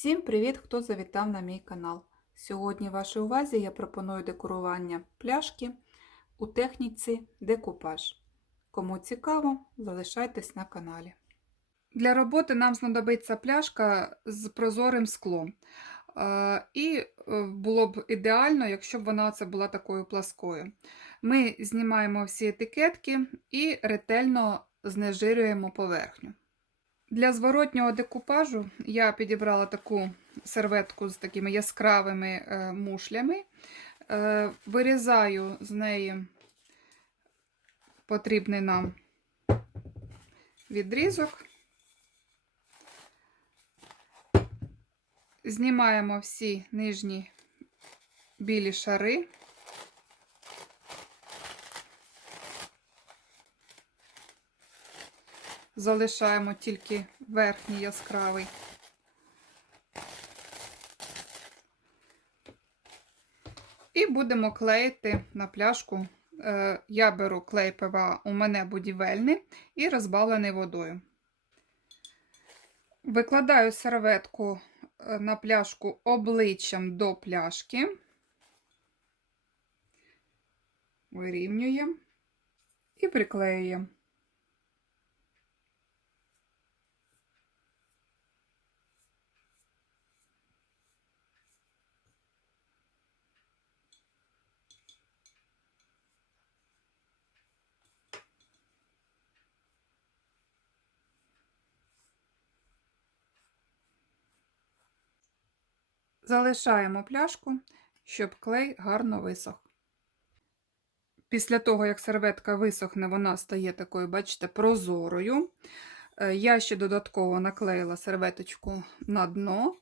Всім привіт, хто завітав на мій канал. Сьогодні вашій увазі я пропоную декорування пляшки у техніці декупаж. Кому цікаво, залишайтесь на каналі. Для роботи нам знадобиться пляшка з прозорим склом. Е, І е, було б ідеально, якщо б вона це була такою пласкою. Ми знімаємо всі етикетки і ретельно знежирюємо поверхню. Для зворотнього декупажу я підібрала таку серветку з такими яскравими е, мушлями. Е, Вирізаю з неї потрібний нам відрізок. Знімаємо всі нижні білі шари. Залишаємо тільки верхній яскравий. І будемо клеїти на пляшку. Е, Я беру клей ПВА, у мене будівельний і розбавлений водою. Викладаю серветку е, на пляшку обличчям до пляшки, вирівнюємо і приклеюємо. Залишаємо пляшку, щоб клей гарно висох. Після того, як серветка висохне, вона стає такою, бачите, прозорою. Е, Я ще додатково наклеїла серветочку на дно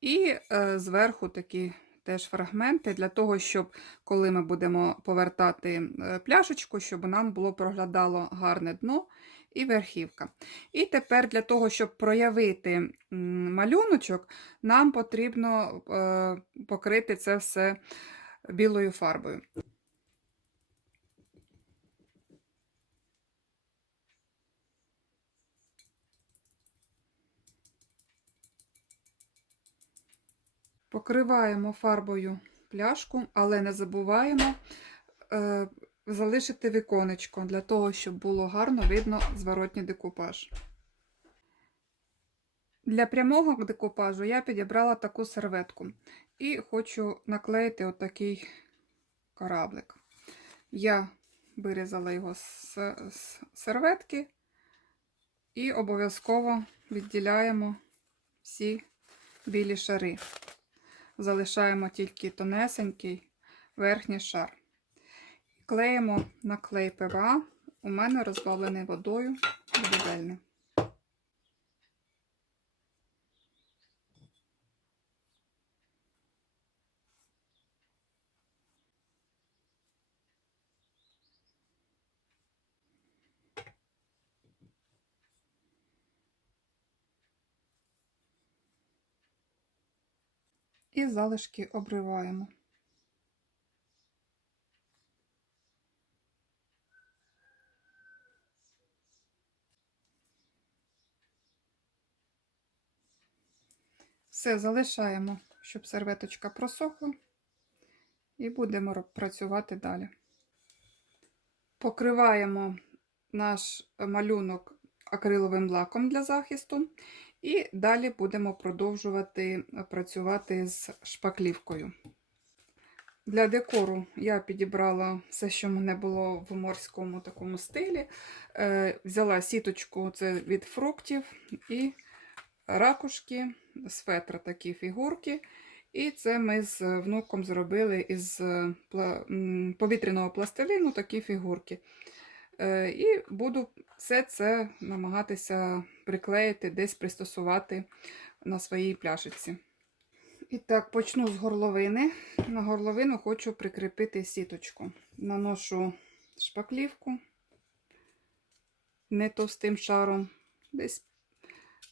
і е, зверху такі теж фрагменти, для того, щоб коли ми будемо повертати е, пляшечку, щоб нам було проглядало гарне дно і верхівка. І тепер для того, щоб проявити малюночок, нам потрібно е, покрити це все білою фарбою. Покриваємо фарбою пляшку, але не забуваємо е, залишити віконечко для того, щоб було гарно видно зворотній декупаж. Для прямого декупажу я підібрала таку серветку і хочу наклеїти отакий кораблик. Я вирізала його з, серветки і обов'язково відділяємо всі білі шари. Залишаємо тільки тонесенький верхній шар. Клеїмо на клей ПВА. У мене розбавлений водою будівельний. І залишки обриваємо. Все залишаємо, щоб серветочка просохла, і будемо працювати далі. Покриваємо наш малюнок акриловим лаком для захисту, і далі будемо продовжувати працювати з шпаклівкою. Для декору я підібрала все, що в мене було в морському такому стилі. Е, взяла сіточку це від фруктів і ракушки з такі фігурки. І це ми з внуком зробили із повітряного пластилину такі фігурки. Е, і буду все це намагатися приклеїти, десь пристосувати на своїй пляшечці. І так, почну з горловини. На горловину хочу прикріпити сіточку. Наношу шпаклівку не товстим шаром, десь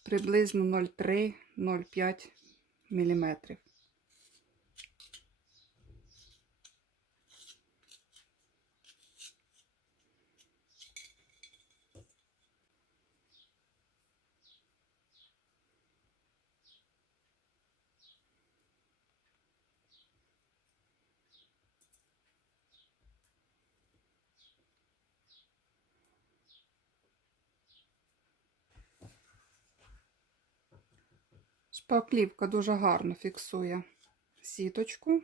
приблизно 0,3-0,5 мм. Шпаклівка дуже гарно фіксує сіточку.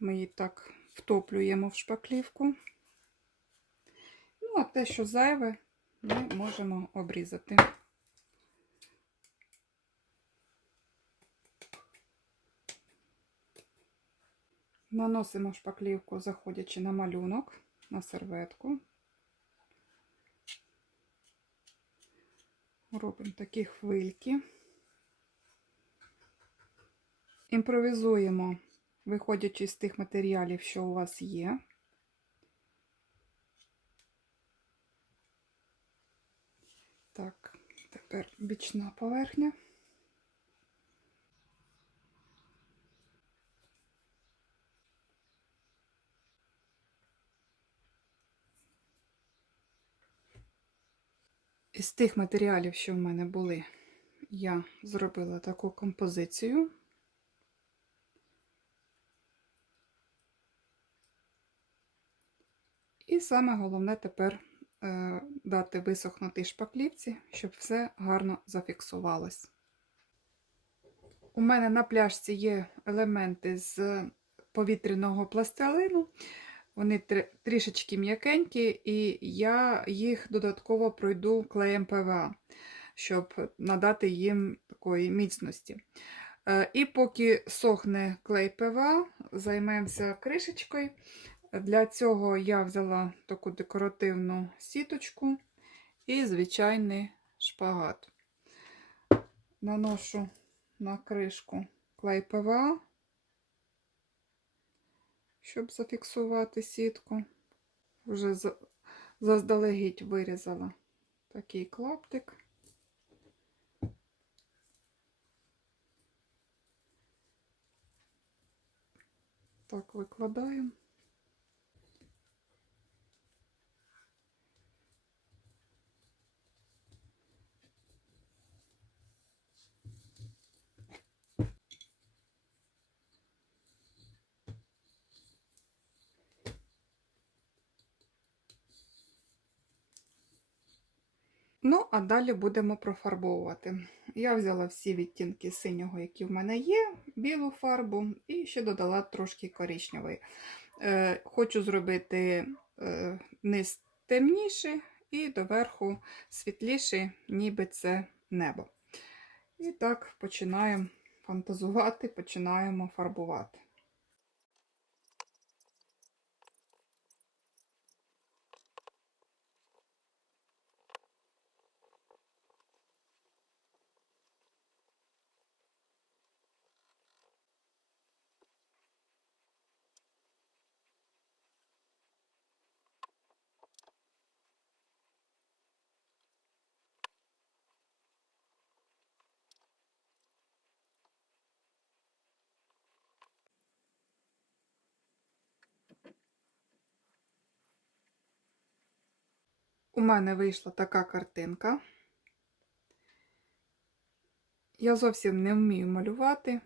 Ми її так втоплюємо в шпаклівку. Ну, а те, що зайве, ми можемо обрізати. Наносимо шпаклівку, заходячи на малюнок, на серветку. Робимо такі хвильки. Імпровізуємо, виходячи з тих матеріалів, що у вас є. Так, тепер бічна поверхня. Із тих матеріалів, що в мене були, я зробила таку композицію. І саме головне тепер е, дати висохнути шпаклівці, щоб все гарно зафіксувалось. У мене на пляшці є елементи з повітряного пластилину. Вони трішечки м'якенькі, і я їх додатково пройду клеєм ПВА, щоб надати їм такої міцності. Е, І поки сохне клей ПВА, займемося кришечкою. Для цього я взяла таку декоративну сіточку і звичайний шпагат. Наношу на кришку клей ПВА щоб зафіксувати сітку. Вже заздалегідь вирізала такий клаптик. Так, викладаємо. Ну, а далі будемо профарбовувати. Я взяла всі відтінки синього, які в мене є, білу фарбу, і ще додала трошки коричневої. Е, Хочу зробити е, низ темніший і доверху світліший, ніби це небо. І так починаємо фантазувати, починаємо фарбувати. У мене вийшла така картинка. Я зовсім не вмію малювати.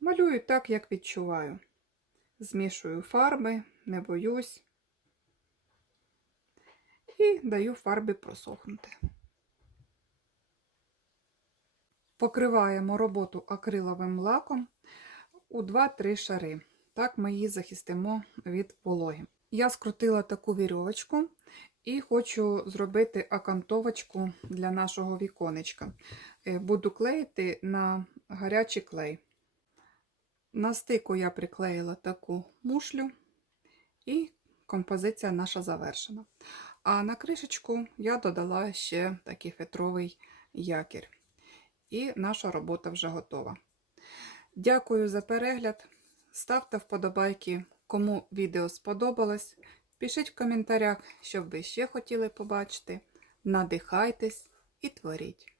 Малюю так, як відчуваю. Змішую фарби, не боюсь і даю фарбі просохнути. Покриваємо роботу акриловим лаком у 2-3 шари. Так ми її захистимо від вологи. Я скрутила таку вірьовочку і хочу зробити окантовочку для нашого віконечка. Е, буду клеїти на гарячий клей. На стику я приклеїла таку мушлю, і композиція наша завершена. А на кришечку я додала ще такий фетровий якір. І наша робота вже готова. Дякую за перегляд. Ставте вподобайки, кому відео сподобалось. Пишіть в коментарях, що б ви ще хотіли побачити. Надихайтесь і творіть.